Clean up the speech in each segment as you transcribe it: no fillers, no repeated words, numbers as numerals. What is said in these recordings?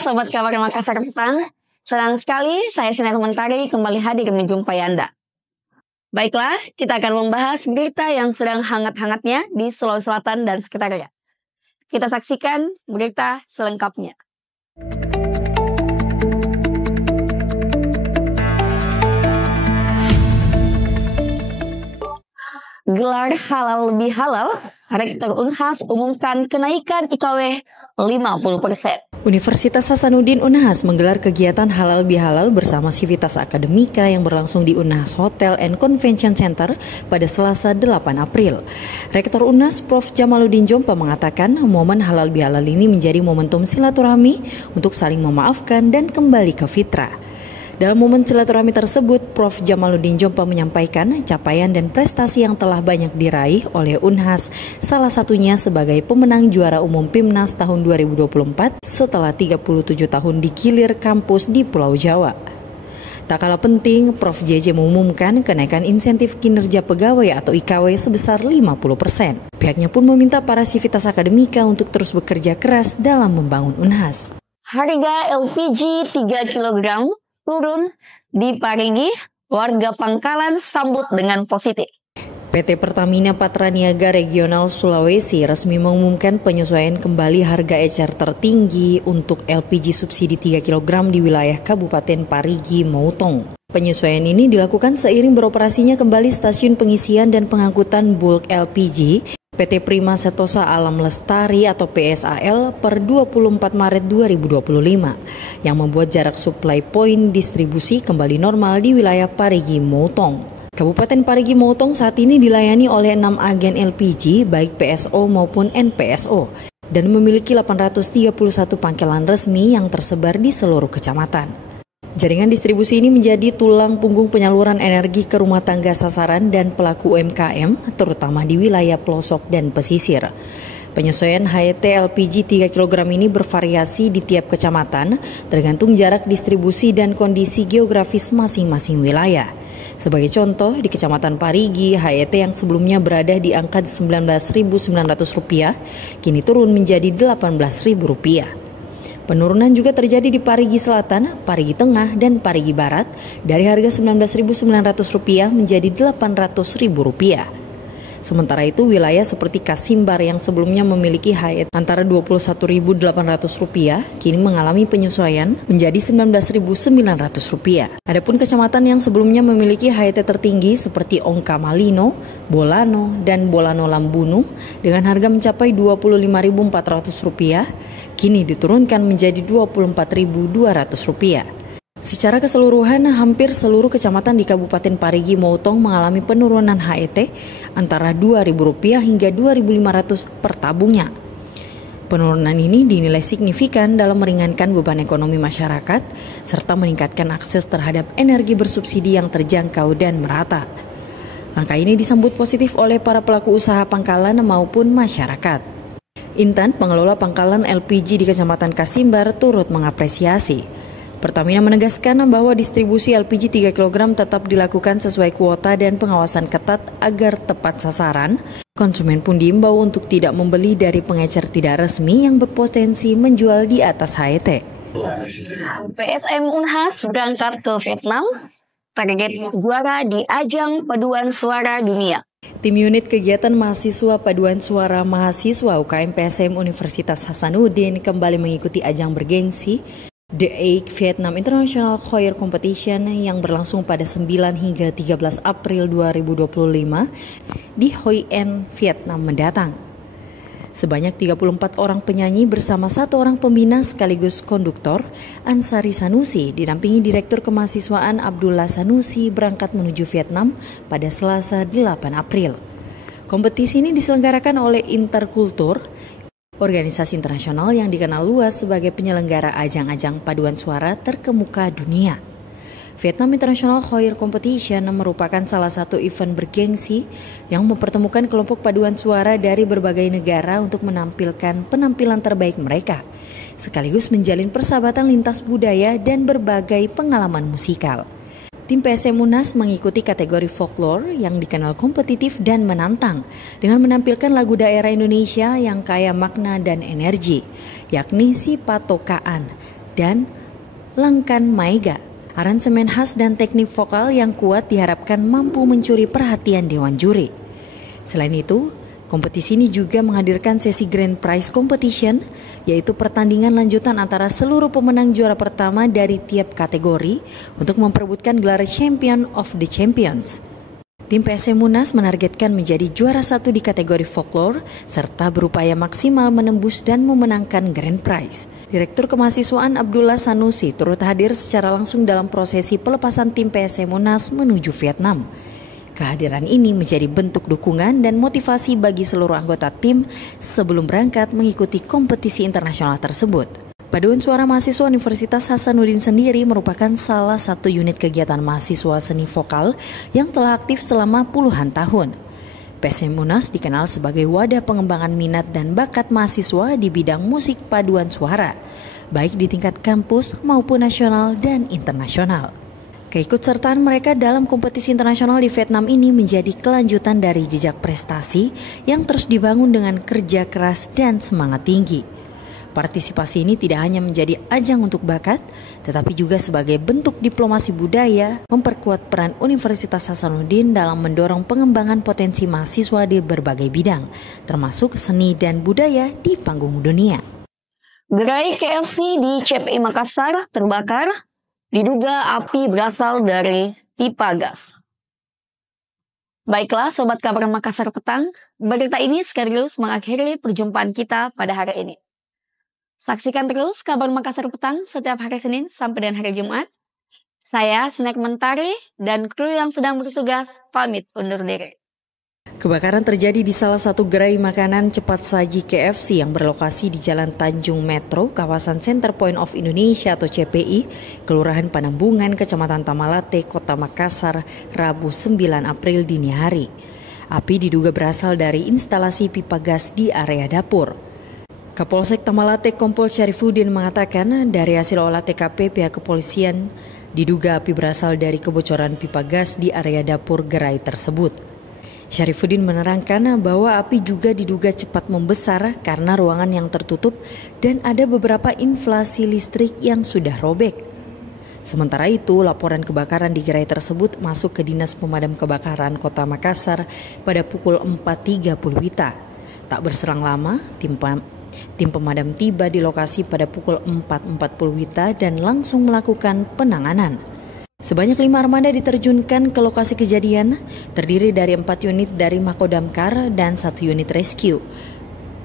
Sobat Kabar Makassar Petang. Senang sekali saya Sinar Mentari kembali hadir menjumpai Anda. Baiklah, kita akan membahas berita yang sedang hangat-hangatnya di Sulawesi Selatan dan sekitarnya. Kita saksikan berita selengkapnya. Gelar halal lebih halal, Rektor Unhas umumkan kenaikan IKW 50%. Universitas Hasanuddin Unhas menggelar kegiatan halal bihalal bersama Civitas Akademika yang berlangsung di Unhas Hotel and Convention Center pada Selasa 8 April. Rektor Unhas Prof. Jamaluddin Jompa mengatakan momen halal bihalal ini menjadi momentum silaturahmi untuk saling memaafkan dan kembali ke fitrah. Dalam momen silaturahmi tersebut, Prof. Jamaluddin Jompa menyampaikan capaian dan prestasi yang telah banyak diraih oleh Unhas, salah satunya sebagai pemenang juara umum PIMNAS tahun 2024 setelah 37 tahun digilir kampus di Pulau Jawa. Tak kalah penting, Prof. JJ mengumumkan kenaikan insentif kinerja pegawai atau IKW sebesar 50%. Pihaknya pun meminta para Civitas Akademika untuk terus bekerja keras dalam membangun Unhas. Harga LPG 3 kg turun di Parigi, warga Pangkalan sambut dengan positif. PT Pertamina Patraniaga Regional Sulawesi resmi mengumumkan penyesuaian kembali harga ecer tertinggi untuk LPG subsidi 3 kg di wilayah Kabupaten Parigi, Moutong. Penyesuaian ini dilakukan seiring beroperasinya kembali stasiun pengisian dan pengangkutan bulk LPG PT Prima Setosa Alam Lestari atau PSAL per 24 Maret 2025 yang membuat jarak supply point distribusi kembali normal di wilayah Parigi Moutong. Kabupaten Parigi Moutong saat ini dilayani oleh 6 agen LPG baik PSO maupun NPSO dan memiliki 831 pangkalan resmi yang tersebar di seluruh kecamatan. Jaringan distribusi ini menjadi tulang punggung penyaluran energi ke rumah tangga sasaran dan pelaku UMKM, terutama di wilayah pelosok dan pesisir. Penyesuaian HET LPG 3 kg ini bervariasi di tiap kecamatan, tergantung jarak distribusi dan kondisi geografis masing-masing wilayah. Sebagai contoh, di Kecamatan Parigi, HET yang sebelumnya berada di angka Rp19.900, kini turun menjadi Rp18.000. Penurunan juga terjadi di Parigi Selatan, Parigi Tengah, dan Parigi Barat dari harga Rp19.900 menjadi Rp800.000. Sementara itu, wilayah seperti Kasimbar yang sebelumnya memiliki HET antara Rp21.800 kini mengalami penyesuaian menjadi Rp19.900. Adapun kecamatan yang sebelumnya memiliki HET tertinggi seperti Ongka Malino, Bolano, dan Bolano Lambunu dengan harga mencapai Rp25.400 kini diturunkan menjadi Rp24.200. Secara keseluruhan, hampir seluruh kecamatan di Kabupaten Parigi Moutong mengalami penurunan HET antara Rp2.000 hingga Rp2.500 per tabungnya. Penurunan ini dinilai signifikan dalam meringankan beban ekonomi masyarakat serta meningkatkan akses terhadap energi bersubsidi yang terjangkau dan merata. Langkah ini disambut positif oleh para pelaku usaha pangkalan maupun masyarakat. Intan, pengelola pangkalan LPG di Kecamatan Kasimbar, turut mengapresiasi. Pertamina menegaskan bahwa distribusi LPG 3 kg tetap dilakukan sesuai kuota dan pengawasan ketat agar tepat sasaran. Konsumen pun diimbau untuk tidak membeli dari pengecer tidak resmi yang berpotensi menjual di atas HET. PSM Unhas berangkat ke Vietnam, target juara di ajang paduan suara dunia. Tim unit kegiatan mahasiswa paduan suara mahasiswa UKM PSM Universitas Hasanuddin kembali mengikuti ajang bergengsi The Eight Vietnam International Choir Competition yang berlangsung pada 9 hingga 13 April 2025 di Hoi An, Vietnam mendatang. Sebanyak 34 orang penyanyi bersama 1 orang pembina sekaligus konduktor, Ansari Sanusi, didampingi Direktur Kemahasiswaan Abdullah Sanusi berangkat menuju Vietnam pada Selasa 8 April. Kompetisi ini diselenggarakan oleh Interkultur, organisasi internasional yang dikenal luas sebagai penyelenggara ajang-ajang paduan suara terkemuka dunia. Vietnam International Choir Competition merupakan salah satu event bergengsi yang mempertemukan kelompok paduan suara dari berbagai negara untuk menampilkan penampilan terbaik mereka, sekaligus menjalin persahabatan lintas budaya dan berbagai pengalaman musikal. Tim PSM Unhas mengikuti kategori folklore yang dikenal kompetitif dan menantang dengan menampilkan lagu daerah Indonesia yang kaya makna dan energi, yakni Si Patokaan dan Langkan Maiga. Aransemen khas dan teknik vokal yang kuat diharapkan mampu mencuri perhatian dewan juri. Selain itu, kompetisi ini juga menghadirkan sesi Grand Prize Competition, yaitu pertandingan lanjutan antara seluruh pemenang juara pertama dari tiap kategori untuk memperebutkan gelar Champion of the Champions. Tim PSM Munas menargetkan menjadi juara 1 di kategori folklore serta berupaya maksimal menembus dan memenangkan Grand Prize. Direktur Kemahasiswaan Abdullah Sanusi turut hadir secara langsung dalam prosesi pelepasan tim PSM Munas menuju Vietnam. Kehadiran ini menjadi bentuk dukungan dan motivasi bagi seluruh anggota tim sebelum berangkat mengikuti kompetisi internasional tersebut. Paduan Suara Mahasiswa Universitas Hasanuddin sendiri merupakan salah satu unit kegiatan mahasiswa seni vokal yang telah aktif selama puluhan tahun. PSM Munas dikenal sebagai wadah pengembangan minat dan bakat mahasiswa di bidang musik paduan suara, baik di tingkat kampus maupun nasional dan internasional. Keikutsertaan mereka dalam kompetisi internasional di Vietnam ini menjadi kelanjutan dari jejak prestasi yang terus dibangun dengan kerja keras dan semangat tinggi. Partisipasi ini tidak hanya menjadi ajang untuk bakat, tetapi juga sebagai bentuk diplomasi budaya, memperkuat peran Universitas Hasanuddin dalam mendorong pengembangan potensi mahasiswa di berbagai bidang, termasuk seni dan budaya di panggung dunia. Gerai KFC di CPI Makassar terbakar, diduga api berasal dari pipa gas. Baiklah Sobat Kabar Makassar Petang, berita ini sekaligus mengakhiri perjumpaan kita pada hari ini. Saksikan terus Kabar Makassar Petang setiap hari Senin sampai dan hari Jumat. Saya Sinek Mentari dan kru yang sedang bertugas pamit undur diri. Kebakaran terjadi di salah satu gerai makanan cepat saji KFC yang berlokasi di Jalan Tanjung Metro, kawasan Center Point of Indonesia atau CPI, Kelurahan Panambungan, Kecamatan Tamalate, Kota Makassar, Rabu 9 April dini hari. Api diduga berasal dari instalasi pipa gas di area dapur. Kapolsek Tamalate Kompol Syarifuddin mengatakan dari hasil olah TKP pihak kepolisian diduga api berasal dari kebocoran pipa gas di area dapur gerai tersebut. Syarifuddin menerangkan bahwa api juga diduga cepat membesar karena ruangan yang tertutup dan ada beberapa inflasi listrik yang sudah robek. Sementara itu, laporan kebakaran di gerai tersebut masuk ke Dinas Pemadam Kebakaran Kota Makassar pada pukul 4.30 WITA. Tak berselang lama, Tim pemadam tiba di lokasi pada pukul 4.40 WITA dan langsung melakukan penanganan. Sebanyak 5 armada diterjunkan ke lokasi kejadian, terdiri dari 4 unit dari Makodamkar dan 1 unit rescue.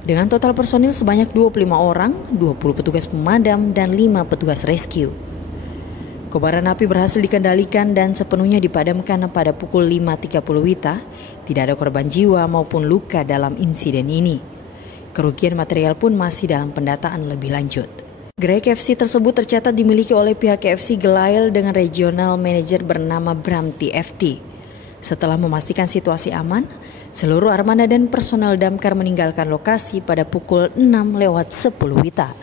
Dengan total personil sebanyak 25 orang, 20 petugas pemadam dan 5 petugas rescue. Kobaran api berhasil dikendalikan dan sepenuhnya dipadamkan pada pukul 5.30 WITA. Tidak ada korban jiwa maupun luka dalam insiden ini. Kerugian material pun masih dalam pendataan lebih lanjut. Gerai KFC tersebut tercatat dimiliki oleh pihak KFC Gelail dengan regional manager bernama Bramti FT. Setelah memastikan situasi aman, seluruh armada dan personel damkar meninggalkan lokasi pada pukul 6:10 WITA.